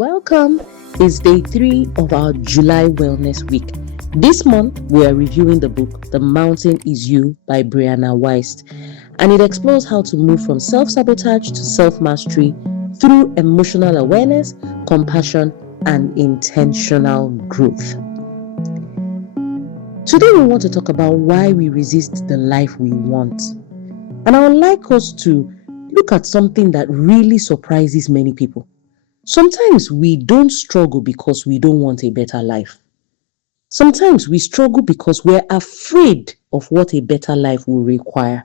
Welcome. It's day 3 of our July Wellness Week. This month, we are reviewing the book, The Mountain Is You by Brianna Wiest, and it explores how to move from self-sabotage to self-mastery through emotional awareness, compassion, and intentional growth. Today, we want to talk about why we resist the life we want. And I would like us to look at something that really surprises many people. Sometimes we don't struggle because we don't want a better life. Sometimes we struggle because we're afraid of what a better life will require.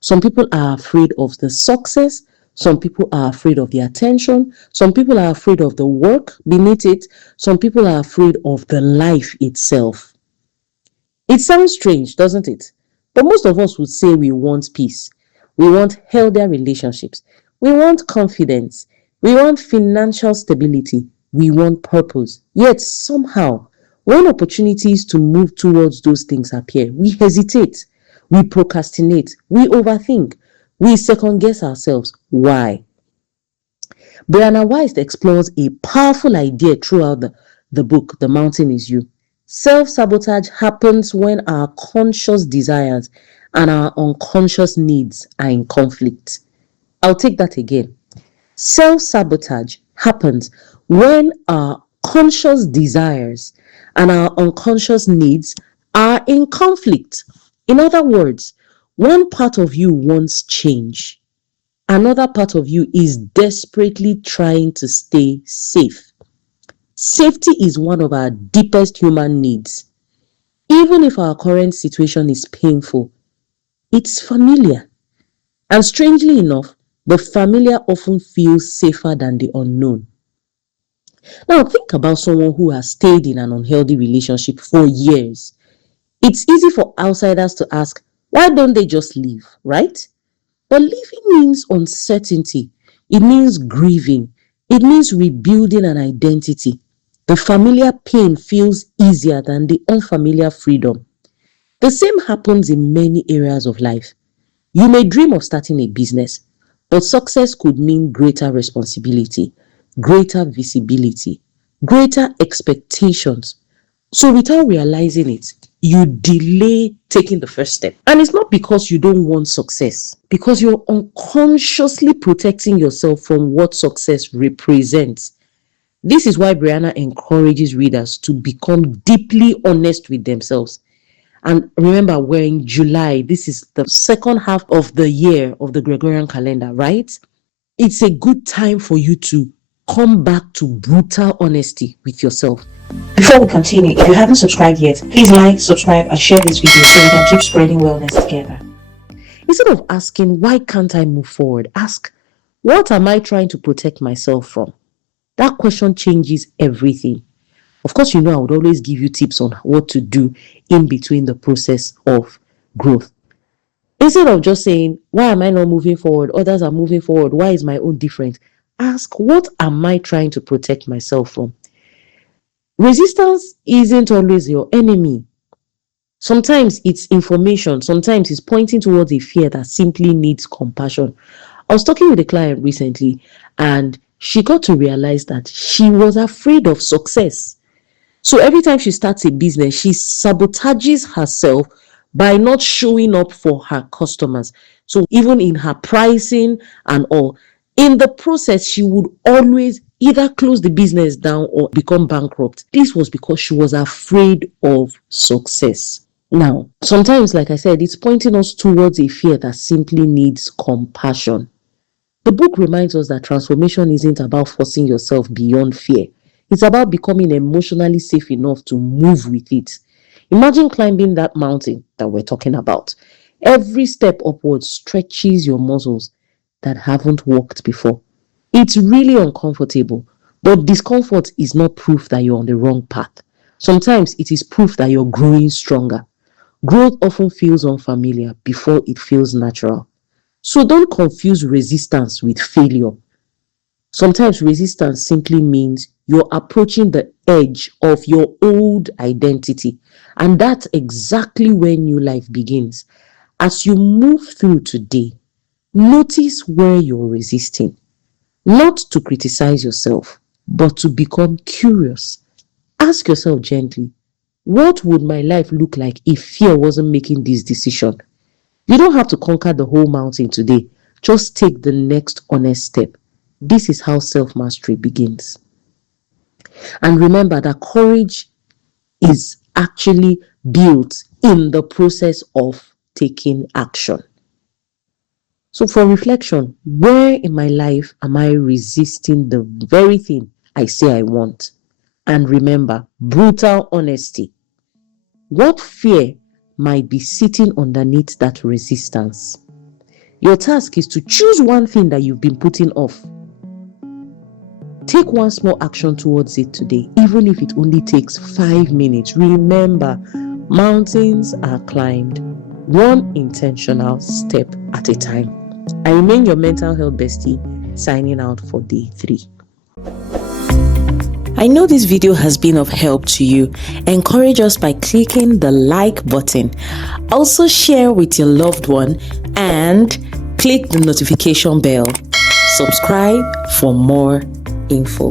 Some people are afraid of the success. Some people are afraid of the attention. Some people are afraid of the work beneath it. Some people are afraid of the life itself. It sounds strange, doesn't it? But most of us would say we want peace. We want healthier relationships. We want confidence. We want financial stability. We want purpose. Yet somehow, when opportunities to move towards those things appear, we hesitate. We procrastinate. We overthink. We second guess ourselves. Why? Brianna Wiest explores a powerful idea throughout the book, The Mountain Is You. Self-sabotage happens when our conscious desires and our unconscious needs are in conflict. I'll take that again. Self-sabotage happens when our conscious desires and our unconscious needs are in conflict. In other words, one part of you wants change. Another part of you is desperately trying to stay safe. Safety is one of our deepest human needs. Even if our current situation is painful, it's familiar. And strangely enough, the familiar often feels safer than the unknown. Now, think about someone who has stayed in an unhealthy relationship for years. It's easy for outsiders to ask, why don't they just leave, right? But leaving means uncertainty. It means grieving. It means rebuilding an identity. The familiar pain feels easier than the unfamiliar freedom. The same happens in many areas of life. You may dream of starting a business, but success could mean greater responsibility, greater visibility, greater expectations. So without realizing it, you delay taking the first step. And it's not because you don't want success, because you're unconsciously protecting yourself from what success represents. This is why Brianna encourages readers to become deeply honest with themselves. And remember, we're in July. This is the second half of the year of the Gregorian calendar, right? It's a good time for you to come back to brutal honesty with yourself. Before we continue, if you haven't subscribed yet, please like, subscribe, and share this video so we can keep spreading wellness together. Instead of asking, why can't I move forward? Ask, what am I trying to protect myself from? That question changes everything. Of course, I would always give you tips on what to do in between the process of growth. Instead of just saying, why am I not moving forward? Others are moving forward. Why is my own different? Ask, what am I trying to protect myself from? Resistance isn't always your enemy. Sometimes it's information. Sometimes it's pointing towards a fear that simply needs compassion. I was talking with a client recently, and she got to realize that she was afraid of success. So every time she starts a business, she sabotages herself by not showing up for her customers. So even in her pricing and all, in the process, she would always either close the business down or become bankrupt. This was because she was afraid of success. Now, sometimes, like I said, it's pointing us towards a fear that simply needs compassion. The book reminds us that transformation isn't about forcing yourself beyond fear. It's about becoming emotionally safe enough to move with it. Imagine climbing that mountain that we're talking about. Every step upwards stretches your muscles that haven't worked before. It's really uncomfortable, but discomfort is not proof that you're on the wrong path. Sometimes it is proof that you're growing stronger. Growth often feels unfamiliar before it feels natural. So don't confuse resistance with failure. Sometimes resistance simply means you're approaching the edge of your old identity. And that's exactly where new life begins. As you move through today, notice where you're resisting. Not to criticize yourself, but to become curious. Ask yourself gently, what would my life look like if fear wasn't making this decision? You don't have to conquer the whole mountain today. Just take the next honest step. This is how self-mastery begins. And remember that courage is actually built in the process of taking action. So for reflection, where in my life am I resisting the very thing I say I want? And remember, brutal honesty. What fear might be sitting underneath that resistance? Your task is to choose one thing that you've been putting off. Take one small action towards it today, even if it only takes 5 minutes. Remember, mountains are climbed one intentional step at a time. I remain your mental health bestie, signing out for day 3. I know this video has been of help to you. Encourage us by clicking the like button. Also share with your loved one and click the notification bell. Subscribe for more info.